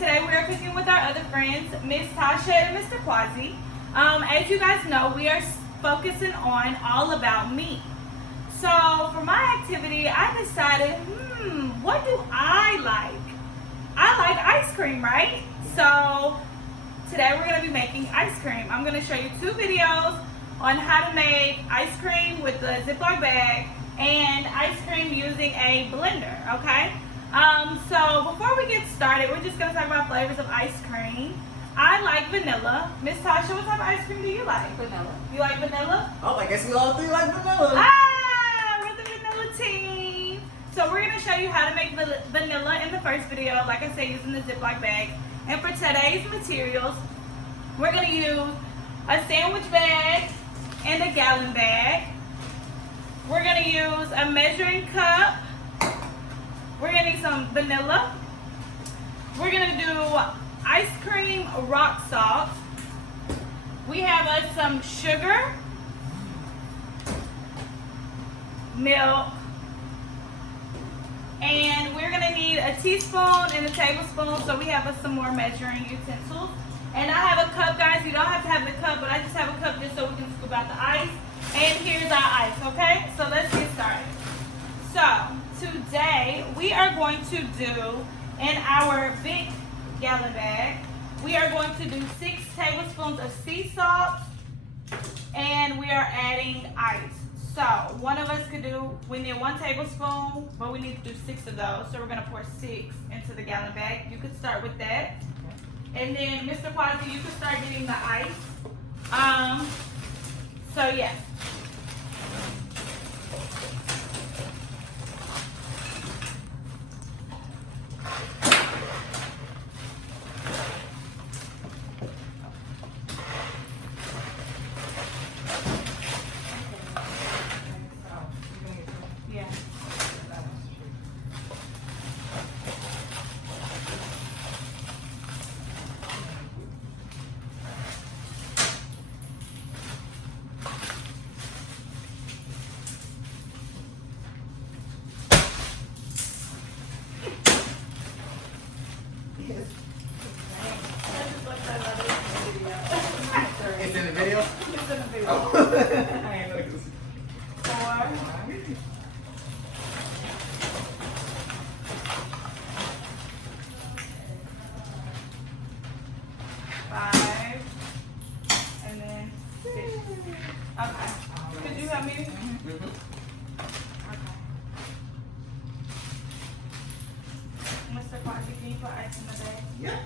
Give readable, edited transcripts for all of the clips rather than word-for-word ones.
today we are cooking with our other friends, Miss Tasha and Mr. Quasi. As you guys know, we are focusing on all about me. So for my activity, I decided, what do I like? I like ice cream, right? So today we're going to be making ice cream. I'm going to show you 2 videos on how to make ice cream with the Ziploc bag and ice cream using a blender, okay? So before we get started, we're just going to talk about flavors of ice cream. I like vanilla. Miss Tasha, what type of ice cream do you like? Vanilla. You like vanilla? Oh, I guess we all 3 like vanilla. Ah, we're the vanilla team. So we're going to show you how to make vanilla in the first video, like I said, using the Ziploc bag. And for today's materials, we're going to use a sandwich bag and a gallon bag. We're going to use a measuring cup. We're going to need some vanilla. We're going to do ice cream rock salt. We have us some sugar, milk, and we're going to need a teaspoon and a tablespoon, so we have us some more measuring utensils. And I have a cup, guys. You don't have to have the cup, but I just have a cup just so we can scoop out the ice. And here's our ice, okay? So let's get started. So today we are going to do, in our big gallon bag, we are going to do 6 tablespoons of sea salt, and we are adding ice. So one of us could do, we need 1 tablespoon, but we need to do 6 of those. So we're gonna pour 6 into the gallon bag. You could start with that. And then Mr. Quasi, you can start getting the ice. So yeah. Yeah. It's in the video? It's in the video. Oh. 4, 5, and then 6. Okay. Could you help me? Mm-hmm. Okay. Mr. Quasi, can you put ice in the bag? Yeah.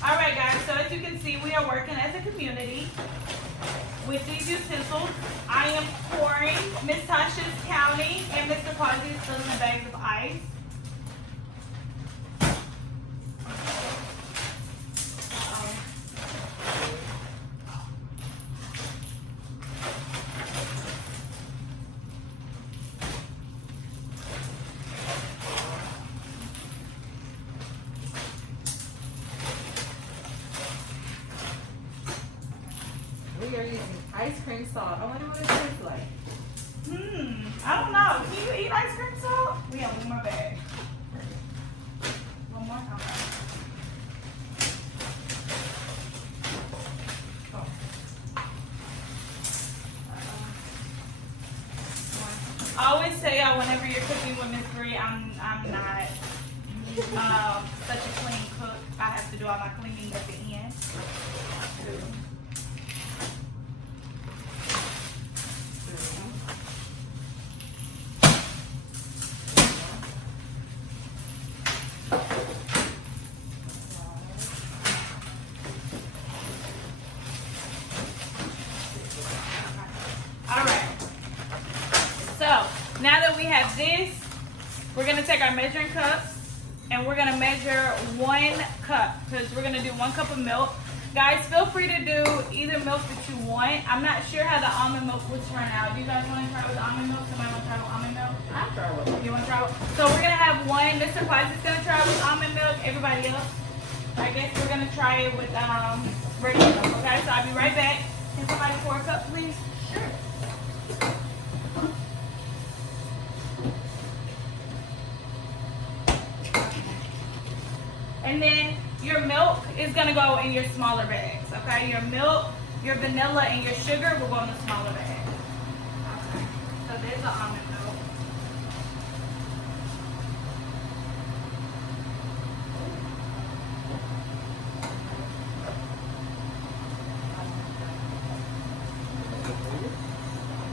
Alright guys, so as you can see, we are working as a community with these utensils. I am pouring Miss Tasha's counting and Mr. Quasi is filling the bags of ice. We are using ice cream salt. I wonder what it tastes like. I don't know. Can you eat ice cream salt? We have one more bag. One more time. I always tell y'all whenever you're cooking with Miss Bree, I'm not such a clean cook. I have to do all my cleaning at the end. Alright. So now that we have this, we're gonna take our measuring cups and we're gonna measure 1 cup because we're gonna do 1 cup of milk. Guys, feel free to do either milk that you want. I'm not sure how the almond milk would turn out. Do you guys want to try with almond milk? Somebody want to try with almond milk? I'll try with it. You want to try with? So we're gonna have 1. Mr. Quasi is gonna try with almond milk. Everybody else, I guess we're gonna try it with regular milk. Okay, so I'll be right back. Can somebody pour a cup, please? Sure. And then your milk is gonna go in your smaller bags, okay? Your milk, your vanilla, and your sugar will go in the smaller bag. Okay. So there's the almond milk.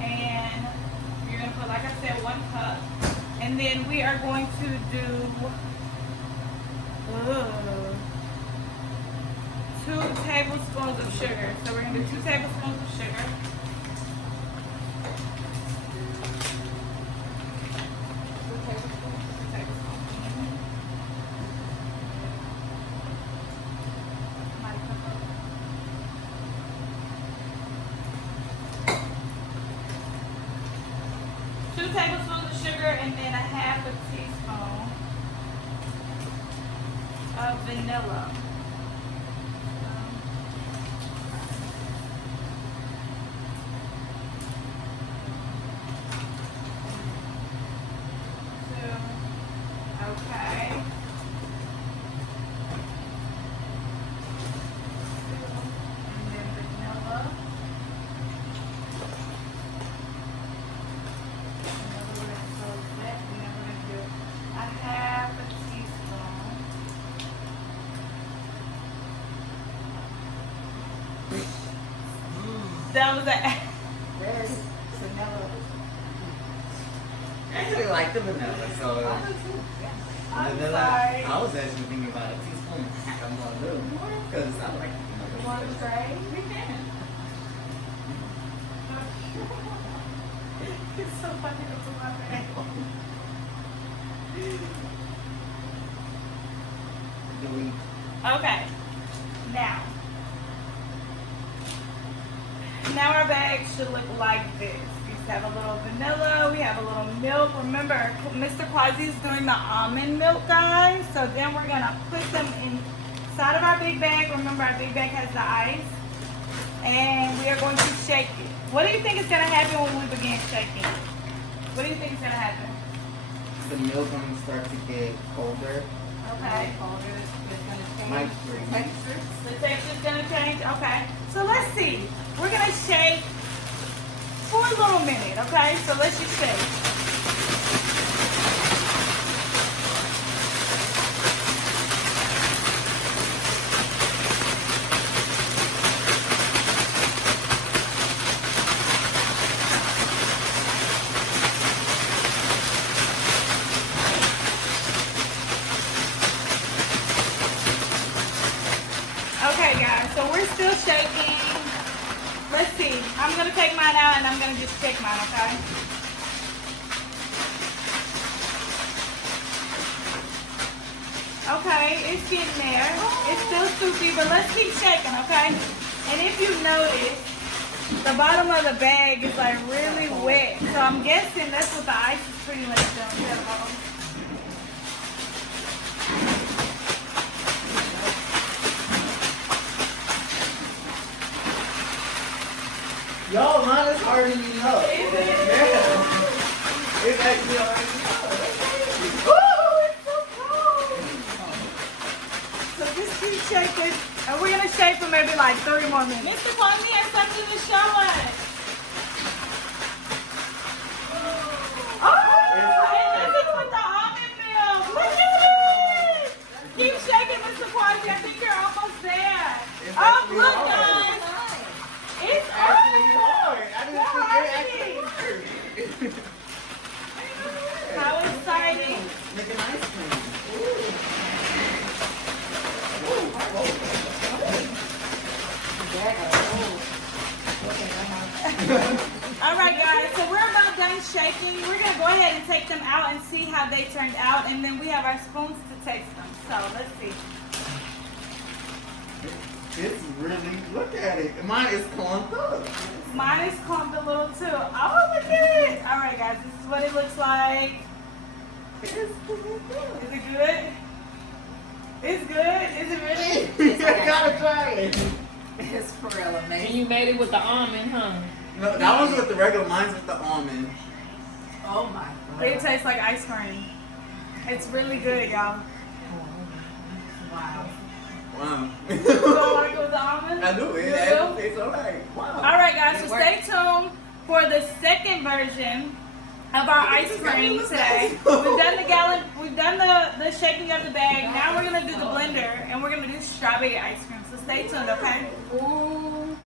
And you're gonna put, like I said, 1 cup. And then we are going to do 2 tablespoons of sugar. So we're gonna do 2 tablespoons of sugar. 2 tablespoons. Two tablespoons of sugar, and then a 1/2 teaspoon of vanilla. Okay. And then vanilla. That was it. There's vanilla. I actually like the vanilla, so I'm vanilla. sorry. I was actually thinking about a teaspoon. I'm gonna do more because I like vanilla. Want to try? We can. It's so funny to put my bag on. Okay. Now our bag should look like this. We have a little vanilla, we have a little milk. Remember, Mr. Quasi is doing the almond milk, guys. So then we're gonna put them inside of our big bag. Remember, our big bag has the ice. And we are going to shake it. What do you think is gonna happen when we begin shaking? What do you think is gonna happen? The milk gonna start to get colder. Okay. Might freeze. Texture. The texture's gonna change? Okay. So let's see. We're gonna shake for a little minute, okay? So let's just shake. Okay, guys, so we're still shaking. Let's see. I'm gonna take mine out and I'm gonna just shake mine, okay? Okay, it's getting there. It's still soupy, but let's keep shaking, okay? And if you notice, the bottom of the bag is like really wet. So I'm guessing that's what the ice is pretty much doing. Yo, mine is hardening up. Is it? Yeah. It's actually already up. Ooh, it's so cold. So just keep shaking. And we're gonna shake for maybe like 30 more minutes. Mr. Kwame has something to show us. Oh, and this is with the almond milk. Look at it. Keep shaking, Mr. Kwame. I think you're almost there. Oh, look, guys. It's Actually hard. I It's didn't think it actually hard. worked. How exciting. Making ice cream. All right, guys, so we're about done shaking. We're going to go ahead and take them out and see how they turned out. And then we have our spoons to taste them. So let's see. It's really, look at it. Mine is clumped up. Mine is clumped a little too. Oh, look at it. All right, guys, this is what it looks like. It's good. Is it good? It's good? Is it really? You gotta try it. It's for real And amazing. you made it with the almond, huh? No, that one's with the regular. Mine's with the almond. Oh my It god. tastes like ice cream. It's really good, y'all. Wow. Wow. You don't like it with the almond? I do. You It do? tastes alright. Wow. All right, guys. So It stay tuned for the second version of our ice cream today. We've done the gallon. We've done the shaking of the bag. Now we're gonna do the blender, and we're gonna do strawberry ice cream. So stay tuned, okay? Ooh.